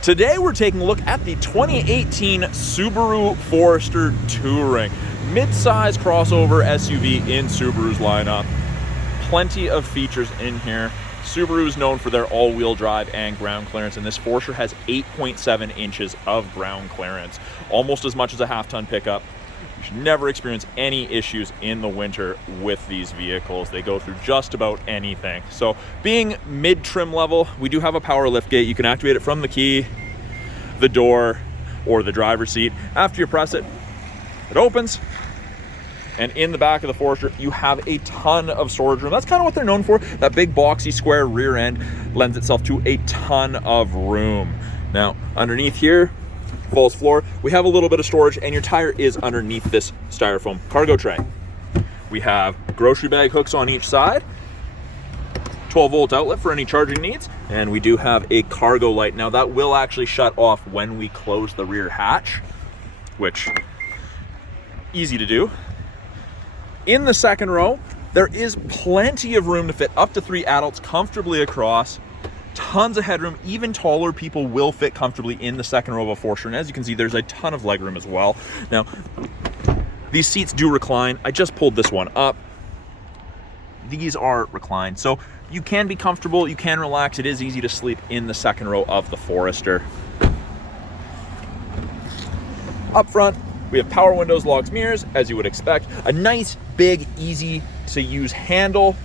Today we're taking a look at the 2018 Subaru Forester Touring. Mid-size crossover SUV in Subaru's lineup. Plenty of features in here. Subaru is known for their all-wheel drive and ground clearance, and this Forester has 8.7 inches of ground clearance, almost as much as a half-ton pickup. You should never experience any issues in the winter with these vehicles. They go through just about anything. So being mid-trim level, we do have a power liftgate. You can activate it from the key, the door, or the driver's seat. After you press it, it opens. And in the back of the Forester, you have a ton of storage room. That's kind of what they're known for. That big boxy square rear end lends itself to a ton of room. Now, underneath here, false floor, we have a little bit of storage, and your tire is underneath this styrofoam cargo tray. We have grocery bag hooks on each side, 12-volt outlet for any charging needs, and we do have a cargo light. Now that will actually shut off when we close the rear hatch, which easy to do. In the second row, there is plenty of room to fit up to 3 adults comfortably across. Tons of headroom. Even taller people will fit comfortably in the second row of a Forester. And as you can see, there's a ton of legroom as well. Now, these seats do recline. I just pulled this one up. These are reclined. So you can be comfortable, you can relax. It is easy to sleep in the second row of the Forester. Up front, we have power windows, locks, mirrors, as you would expect. A nice, big, easy to use handle.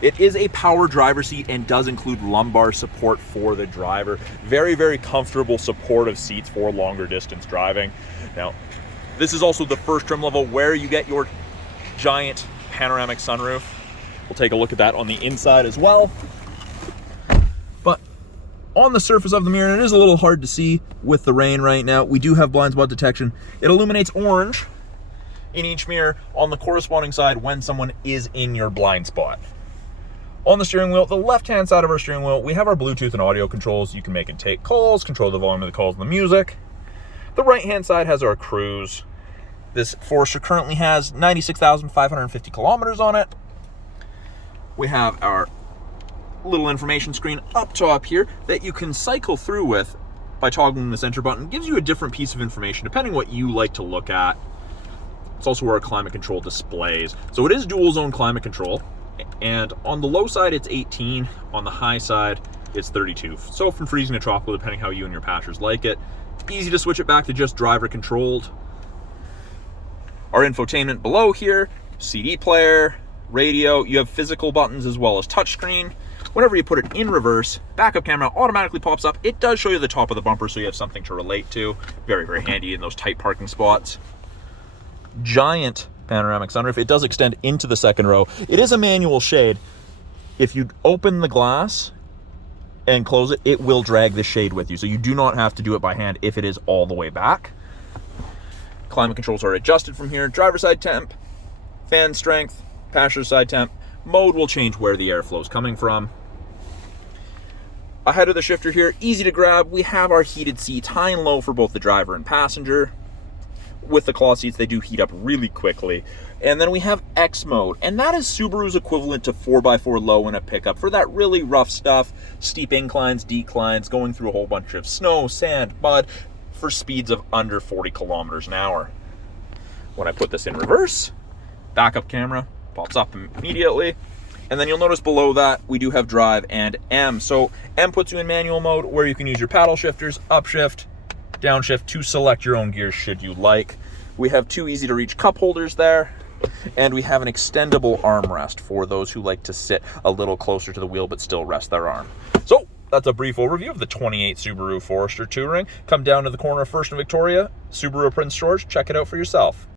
It is a power driver seat and does include lumbar support for the driver. Very, very comfortable, supportive seats for longer distance driving. Now, this is also the first trim level where you get your giant panoramic sunroof. We'll take a look at that on the inside as well. But on the surface of the mirror, and it is a little hard to see with the rain right now, we do have blind spot detection. It illuminates orange in each mirror on the corresponding side when someone is in your blind spot. On the steering wheel, the left-hand side of our steering wheel, we have our Bluetooth and audio controls. You can make and take calls, control the volume of the calls and the music. The right-hand side has our cruise. This Forester currently has 96,550 kilometers on it. We have our little information screen up top here that you can cycle through with by toggling this enter button. It gives you a different piece of information depending what you like to look at. It's also where our climate control displays. So it is dual zone climate control. And on the low side, it's 18. On the high side, it's 32. So from freezing to tropical, depending how you and your passengers like it. Easy to switch it back to just driver controlled. Our infotainment below here, CD player, radio. You have physical buttons as well as touchscreen. Whenever you put it in reverse, backup camera automatically pops up. It does show you the top of the bumper, so you have something to relate to. Very, very handy in those tight parking spots. Giant panoramic sunroof. It does extend into the second row. It is a manual shade. If you open the glass and close it, it will drag the shade with you. So you do not have to do it by hand if it is all the way back. Climate controls are adjusted from here. Driver side temp, fan strength, passenger side temp. Mode will change where the airflow is coming from. Ahead of the shifter here, easy to grab. We have our heated seats, high and low for both the driver and passenger. With the cloth seats, they do heat up really quickly. And then we have X mode, and that is Subaru's equivalent to 4x4 low in a pickup for that really rough stuff, steep inclines, declines, going through a whole bunch of snow, sand, mud, for speeds of under 40 kilometers an hour. When I put this in reverse, backup camera pops up immediately. And then you'll notice below that we do have drive and M. So M puts you in manual mode where you can use your paddle shifters, upshift, downshift to select your own gears should you like. We have 2 easy to reach cup holders there, and we have an extendable armrest for those who like to sit a little closer to the wheel but still rest their arm. So that's a brief overview of the 28 Subaru Forester Touring. Come down to the corner of First and Victoria, Subaru of Prince George, check it out for yourself.